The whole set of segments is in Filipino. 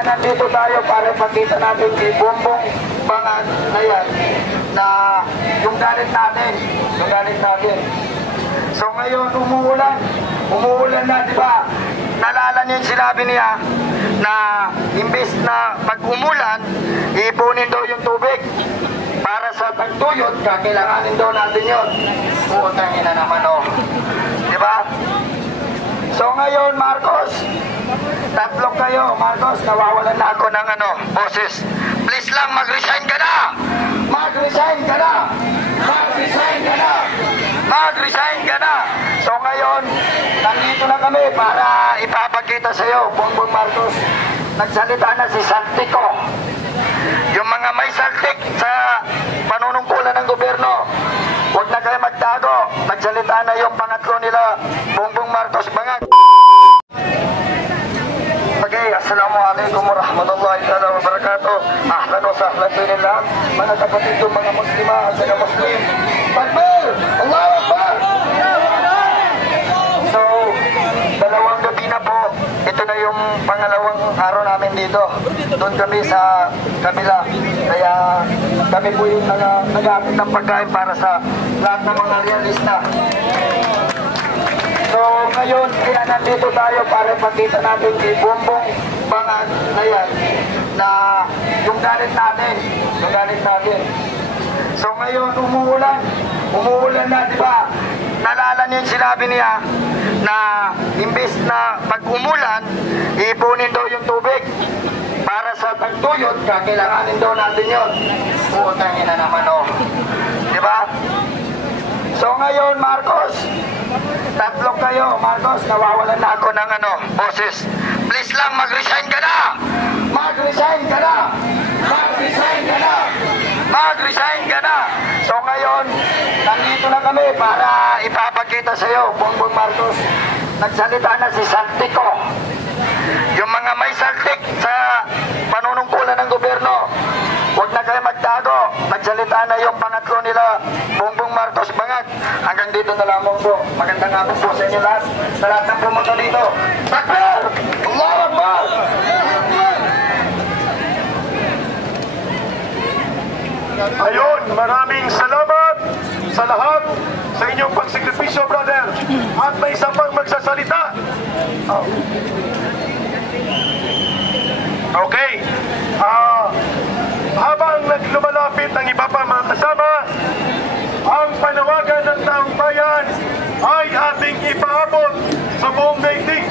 kaya nandito tayo para ipakita natin kay Bongbong Bangag na yan, na yung galit natin. So ngayon, umuulan na, di ba? Nalala niyo yung sinabi niya na imbes na pag umulan, iipunin daw yung tubig para sa tagtuyot, kakailanganin daw natin yun. Putang ina naman, oh. Di ba? So ngayon, Marcos, tatlong kayo. Marcos, nawawalan na ako ng boses. Please lang, mag-resign ka na! Mag-resign ka na! Mag-resign ka na! Mag-resign ka na! So ngayon, nandito na kami para ipapakita sa iyo, Bongbong Marcos. Nagsalita na si Saltico. Yung mga may saltik sa panunungkulan ng gobyerno, huwag na kayo magtago. Nagsalita na yung pangatlo nila, Bongbong Marcos Bangag. Okay, assalamualaikum warahmatullahi wabarakatuh. Ahlan wa sahlan din lahat. Mga kapatid yung mga muslima at mga muslim. Takbir! Allahu Akbar! So, dalawang gabi na po. Ito na yung pangalawang araw namin dito. Doon kami sa kabila. Kaya kami po yung nag-aapit ng pagkain para sa lahat ng mga realista. So ngayon, kaya nandito tayo para ipakita natin kay Bongbong Bangag na yan, na yung galit natin. So ngayon, umuulan na, di ba? Nalala niyo yung sinabi niya na imbes na pag umulan, iipunin daw yung tubig para sa tagtuyot, kakailanganin daw natin yun. Putang ina naman, oh. Di ba? So ngayon, Marcos, tatlong kayo. Marcos, nawawalan na ako ng boses. Please lang, mag-resign ka na! Mag-resign ka na! Mag-resign ka na! Mag-resign ka na! So ngayon, nandito na kami para ipapakita sa iyo, Bongbong Marcos. Nagsalita na si Saltico. Yung mga may saltik sa panunungkulan ng gobyerno, huwag na kayo magtago. Nagsalita na yung pangatlo nila, Bongbong Marcos Bangag. Hanggang dito na lamang po. Magandang hapon po sa inyo lahat. Sa lahat ng pumunta dito. Takbir! Allahu Akbar! Ayun, maraming salamat sa lahat sa inyong pagsakripisyo, brother. At may isa pang magsasalita. Okay. Habang naglumalapit ang iba pa mga kasama, ang panawagan ng taong bayan ay ating ipaabot sa buong daigdig.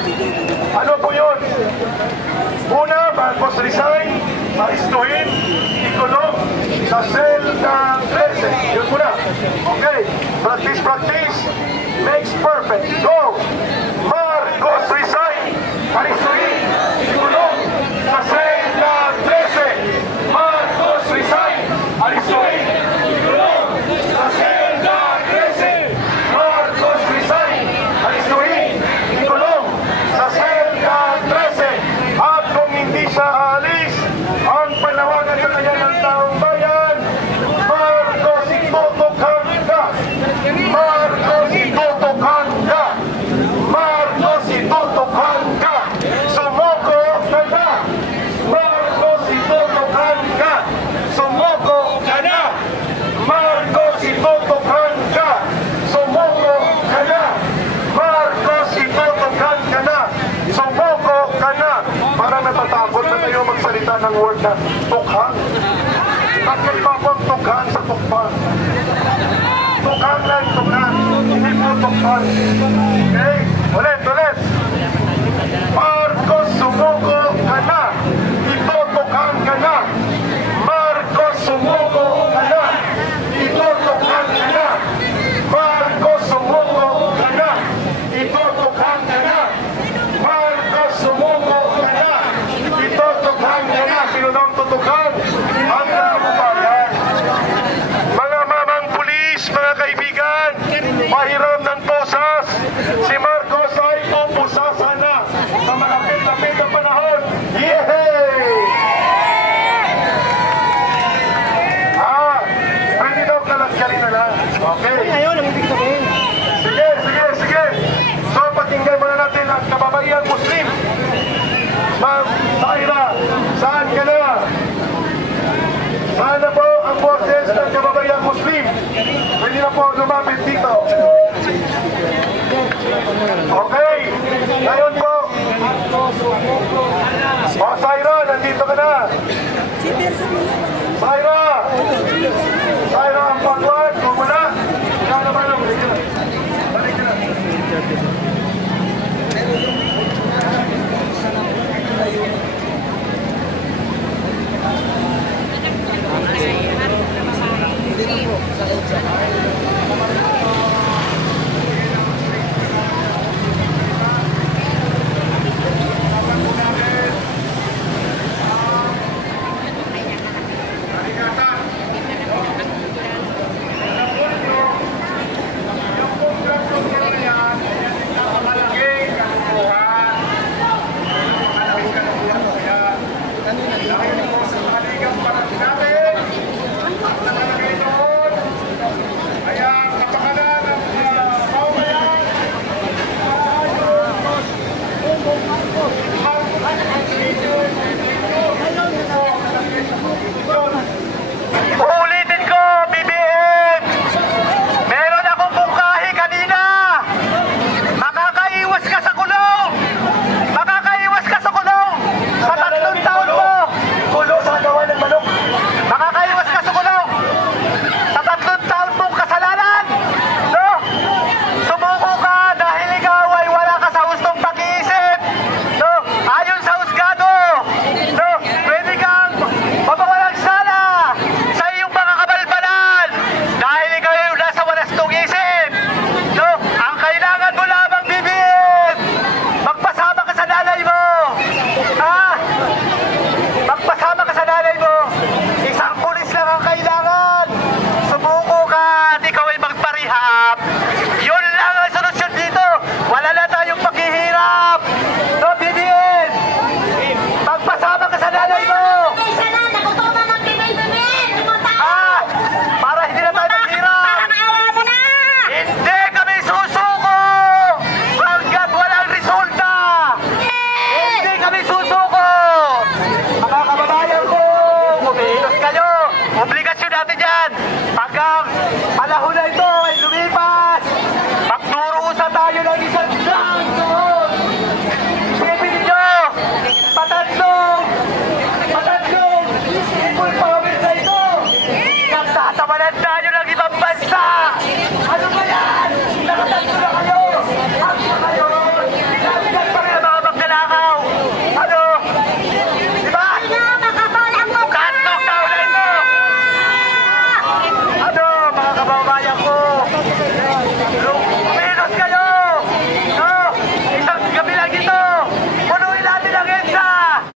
Ano po yun? Una, Marcos resign, aristuhin, ikulong sa cell ng 13. Yun muna. Okay. Practice makes perfect. Go! Marcos resign, aristuhin, ikulong sa cell ng 13. Marcos resign, aristuhin, ikulong sa cell ng 13. Marcos resign, aristuhin, ikulong sa cell ng 13. At kung hindi siya alis, ang panawagan sa kanya ng taong bayan, Marcos itutukan ka! Marcos itutukan ka! Marcos itutukan ka! Sumuko ka na! Marcos itutukan ka! Sumuko ka na! Marcos itutukan ka! Sumuko ka na! Marcos itutukan ka na! Sumuko ka na! Para natatakot na kayo magsalita ng word na tukhan. Bakit pa pong tukhan sa tukpan? Tukhan lang, tukhan. Hindi po tukhan. Okay? Ulit. Marcos, sumuko ka na. Itutukhan ka na. Marcos, sumuko ka na. Itutukhan ka na. Marcos, sumuko ka na. Itutukhan ka na. Marcos, sumuko ka na. Itutukhan ka na. Sino nang tutukhan? Ang kabubayan. Mga mamang pulis, mga kaibigan, mahiram ng posas. Si Marcos ay pupusasan na sa malapit-lapit na panahon. Yehey! Pwede daw kalagyarin na lang. Okay. Ayaw, nabibig sabihin. Sige. So, pakinggan muna natin ang kababayan Muslim. Ma'am Zaira Yes.